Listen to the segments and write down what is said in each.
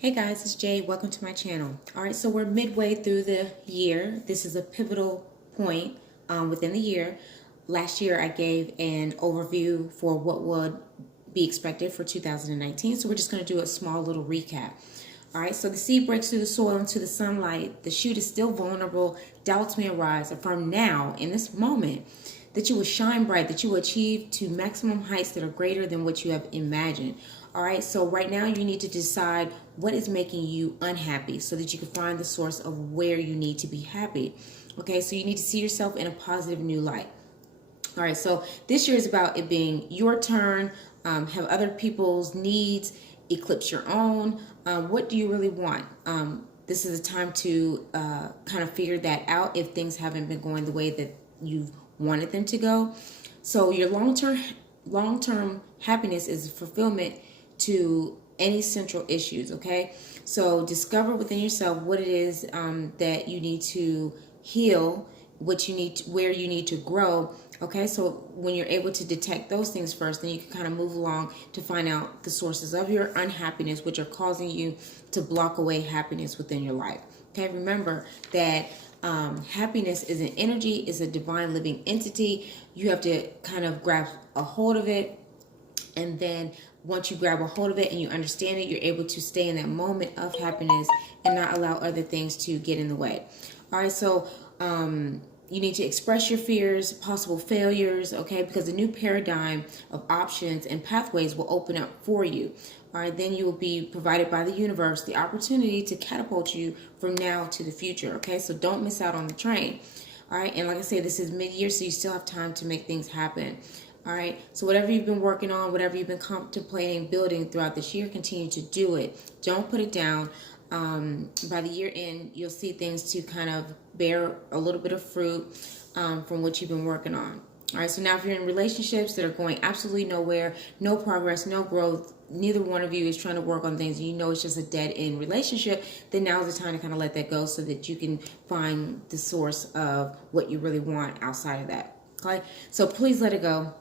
Hey guys, it's Jade. Welcome to my channel. Alright, so we're midway through the year. This is a pivotal point within the year. Last year I gave an overview for what would be expected for 2019. So we're just going to do a small little recap. Alright, so the seed breaks through the soil into the sunlight. The shoot is still vulnerable. Doubts may arise. Affirm now, in this moment, that you will shine bright, that you will achieve to maximum heights that are greater than what you have imagined. All right, so right now you need to decide what is making you unhappy so that you can find the source of where you need to be happy. Okay, so you need to see yourself in a positive new light. All right, so this year is about it being your turn, have other people's needs eclipse your own. What do you really want? This is a time to kind of figure that out if things haven't been going the way that you've wanted them to go. So your long-term happiness is fulfillment to any central issues. Okay, so discover within yourself what it is that you need to heal, what you need to, where you need to grow. Okay, so when you're able to detect those things first, then you can kind of move along to find out the sources of your unhappiness, which are causing you to block away happiness within your life. Okay, remember that happiness is an energy, is a divine living entity. You have to kind of grab a hold of it, and then once you grab a hold of it and you understand it, you're able to stay in that moment of happiness and not allow other things to get in the way. All right, so you need to express your fears, possible failures, okay, because the new paradigm of options and pathways will open up for you. All right, then you will be provided by the universe the opportunity to catapult you from now to the future, okay? So don't miss out on the train. All right, and like I said, this is mid-year, so you still have time to make things happen. All right, so whatever you've been working on, whatever you've been contemplating, building throughout this year, continue to do it. Don't put it down. By the year end, you'll see things to kind of bear a little bit of fruit from what you've been working on. All right, so now if you're in relationships that are going absolutely nowhere, no progress, no growth, neither one of you is trying to work on things, and you know it's just a dead-end relationship, then now's the time to kind of let that go so that you can find the source of what you really want outside of that. Okay, so please let it go.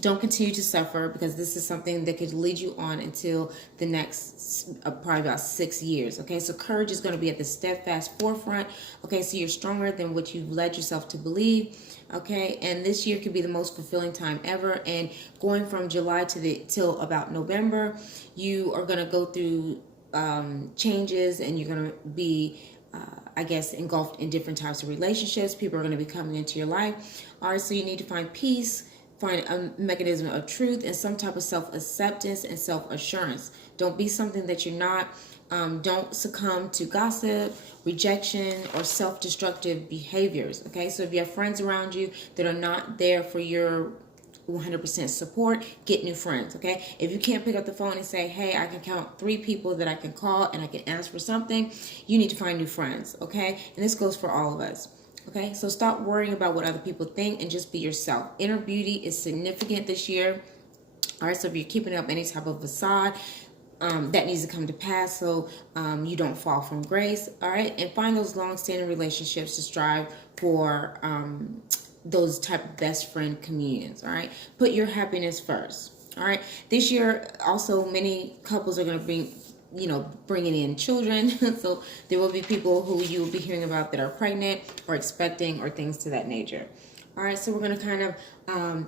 Don't continue to suffer, because this is something that could lead you on until the next probably about 6 years. Okay, so courage is going to be at the steadfast forefront. Okay, so you're stronger than what you've led yourself to believe. Okay, and this year could be the most fulfilling time ever. And going from July to till about November, you are going to go through changes, and you're going to be I guess engulfed in different types of relationships. People are going to be coming into your life. All right, so you need to find peace, find a mechanism of truth, and some type of self-acceptance and self-assurance. Don't be something that you're not. Don't succumb to gossip, rejection, or self-destructive behaviors. Okay, so if you have friends around you that are not there for your 100% support, get new friends. Okay, if you can't pick up the phone and say, hey, I can count 3 people that I can call and I can ask for something, you need to find new friends. Okay, and this goes for all of us. Okay, so stop worrying about what other people think and just be yourself. Inner beauty is significant this year. All right, so if you're keeping up any type of facade, that needs to come to pass so you don't fall from grace. All right, and find those long-standing relationships to strive for those type of best friend communions. All right, put your happiness first. All right, this year also many couples are going to bringing in children. So there will be people who you will be hearing about that are pregnant or expecting or things to that nature. All right, so we're going to kind of,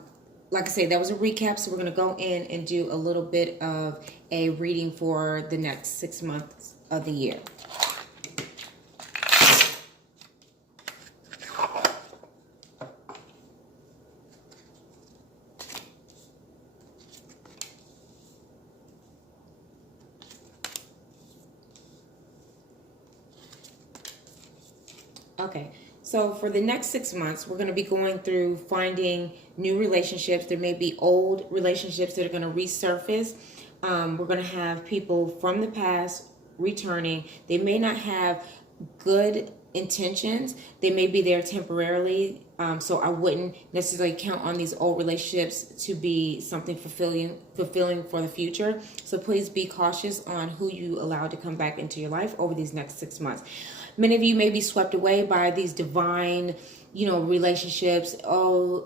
like I said, that was a recap. So we're going to go in and do a little bit of a reading for the next 6 months of the year. Okay, so for the next 6 months, we're going to be going through finding new relationships. There may be old relationships that are going to resurface. We're going to have people from the past returning. They may not have good intentions. They may be there temporarily. So I wouldn't necessarily count on these old relationships to be something fulfilling for the future. So please be cautious on who you allow to come back into your life over these next 6 months. Many of you may be swept away by these divine, relationships. Oh,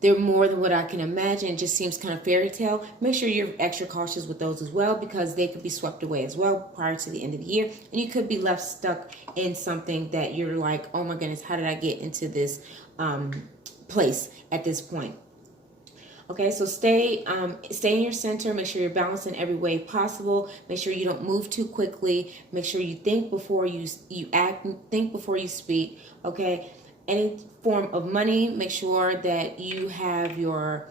they're more than what I can imagine. It just seems kind of fairy tale. Make sure you're extra cautious with those as well, because they could be swept away as well prior to the end of the year. And you could be left stuck in something that you're like, oh my goodness, how did I get into this place at this point? Okay, so stay in your center. Make sure you're balanced in every way possible. Make sure you don't move too quickly. Make sure you think before you act, think before you speak. Okay, any form of money, make sure that you have your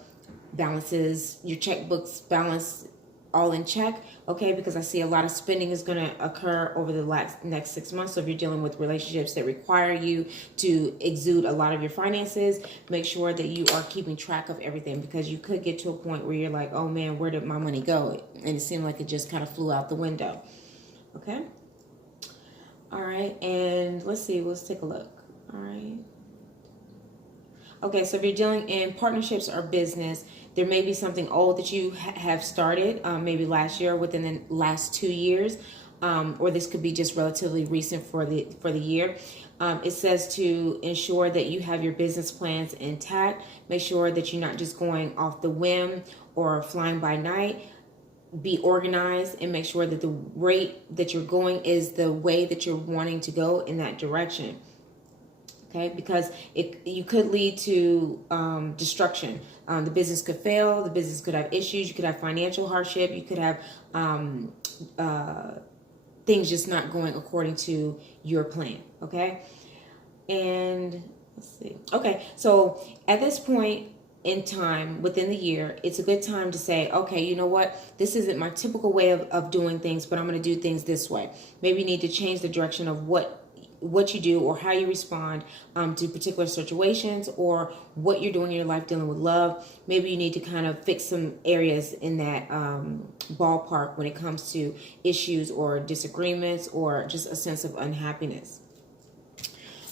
balances, your checkbooks balanced, all in check. Okay, because I see a lot of spending is going to occur over the next 6 months. So if you're dealing with relationships that require you to exude a lot of your finances, make sure that you are keeping track of everything, because you could get to a point where you're like, oh man, where did my money go? And it seemed like it just kind of flew out the window. Okay. All right. And let's see, let's take a look. All right. Okay, so if you're dealing in partnerships or business, there may be something old that you have started, maybe last year, within the last 2 years, or this could be just relatively recent for the year. It says to ensure that you have your business plans intact. Make sure that you're not just going off the whim or flying by night. Be organized and make sure that the rate that you're going is the way that you're wanting to go in that direction. Okay, because you could lead to destruction. The business could fail. The business could have issues. You could have financial hardship. You could have things just not going according to your plan. Okay, and let's see. Okay, so at this point in time within the year, it's a good time to say, okay, you know what? This isn't my typical way of doing things, but I'm going to do things this way. Maybe you need to change the direction of what you do or how you respond to particular situations, or what you're doing in your life dealing with love. Maybe you need to kind of fix some areas in that ballpark when it comes to issues or disagreements or just a sense of unhappiness.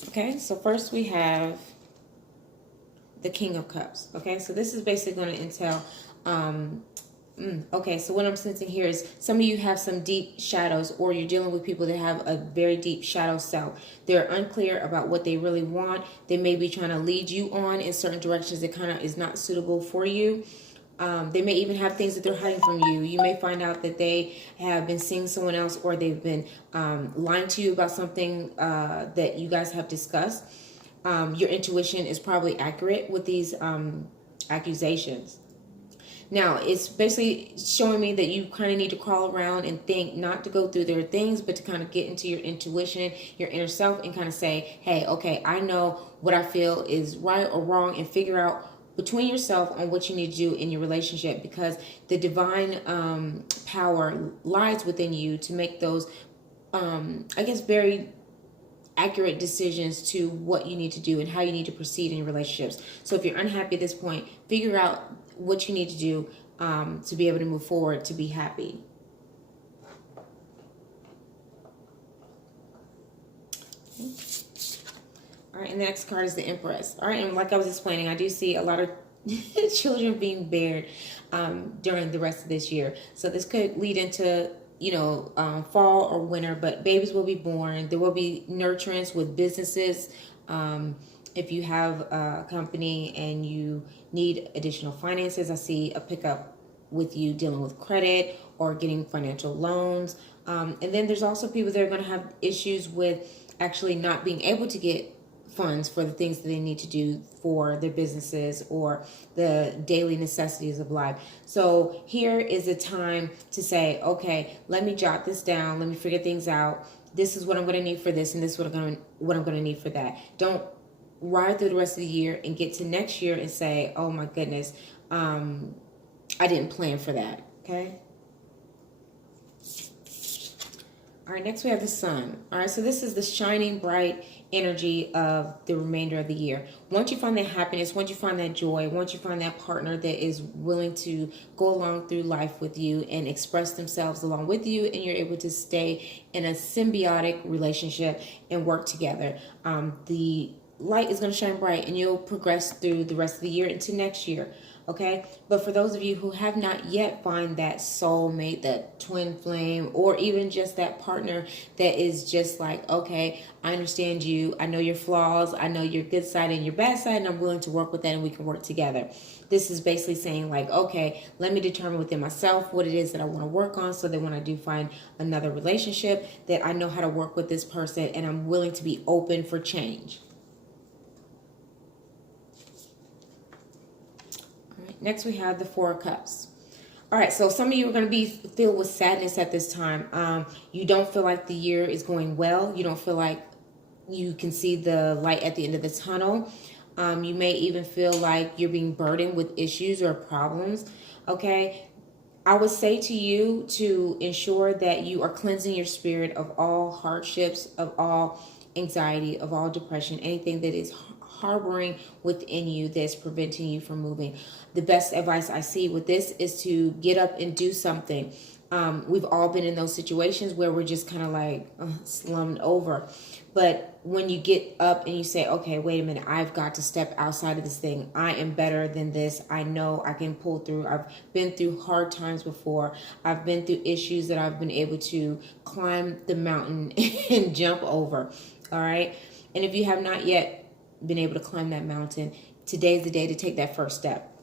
Okay, so first we have the King of Cups. Okay, so this is basically going to entail okay, so what I'm sensing here is some of you have some deep shadows, or you're dealing with people that have a very deep shadow self. They're unclear about what they really want. They may be trying to lead you on in certain directions that kind of is not suitable for you. They may even have things that they're hiding from you. You may find out that they have been seeing someone else, or they've been lying to you about something that you guys have discussed. Your intuition is probably accurate with these accusations. Now, it's basically showing me that you kind of need to crawl around and think, not to go through their things, but to kind of get into your intuition, your inner self, and kind of say, hey, okay, I know what I feel is right or wrong, and figure out between yourself on what you need to do in your relationship, because the divine power lies within you to make those, I guess, very accurate decisions to what you need to do and how you need to proceed in your relationships. So if you're unhappy at this point, figure out what you need to do to be able to move forward, to be happy. Okay. All right, and the next card is the Empress. All right, and like I was explaining, I do see a lot of children being bared during the rest of this year. So this could lead into, you know, fall or winter, but babies will be born. There will be nurturance with businesses. If you have a company and you need additional finances, I see a pickup with you dealing with credit or getting financial loans. And then there's also people that are going to have issues with actually not being able to get funds for the things that they need to do for their businesses or the daily necessities of life. So here is a time to say, okay, let me jot this down. Let me figure things out. This is what I'm going to need for this, and this is what I'm going to need for that. Don't ride through the rest of the year and get to next year and say, oh my goodness, I didn't plan for that. Okay. All right, next we have the Sun. All right, so this is the shining bright energy of the remainder of the year. Once you find that happiness, once you find that joy, once you find that partner that is willing to go along through life with you and express themselves along with you, and you're able to stay in a symbiotic relationship and work together, the light is going to shine bright, and you'll progress through the rest of the year into next year. Okay, but for those of you who have not yet find that soulmate, that twin flame, or even just that partner that is just like, okay, I understand you, I know your flaws, I know your good side and your bad side, and I'm willing to work with that, and we can work together. This is basically saying like, okay, let me determine within myself what it is that I want to work on, so that when I do find another relationship, that I know how to work with this person, and I'm willing to be open for change. Next, we have the Four of Cups. All right, so some of you are going to be filled with sadness at this time. You don't feel like the year is going well. You don't feel like you can see the light at the end of the tunnel. You may even feel like you're being burdened with issues or problems. Okay, I would say to you to ensure that you are cleansing your spirit of all hardships, of all anxiety, of all depression, anything that is harboring within you that's preventing you from moving. The best advice I see with this is to get up and do something. We've all been in those situations where we're just kind of like slummed over. But when you get up and you say, okay, wait a minute, I've got to step outside of this thing. I am better than this. I know I can pull through. I've been through hard times before. I've been through issues that I've been able to climb the mountain and jump over. All right. And if you have not yet been able to climb that mountain, today's the day to take that first step.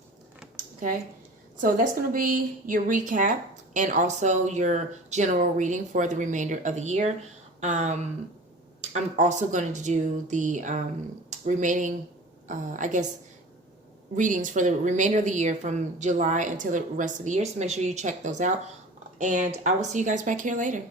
Okay. So that's going to be your recap and also your general reading for the remainder of the year. I'm also going to do the remaining, readings for the remainder of the year from July until the rest of the year. So make sure you check those out. And I will see you guys back here later.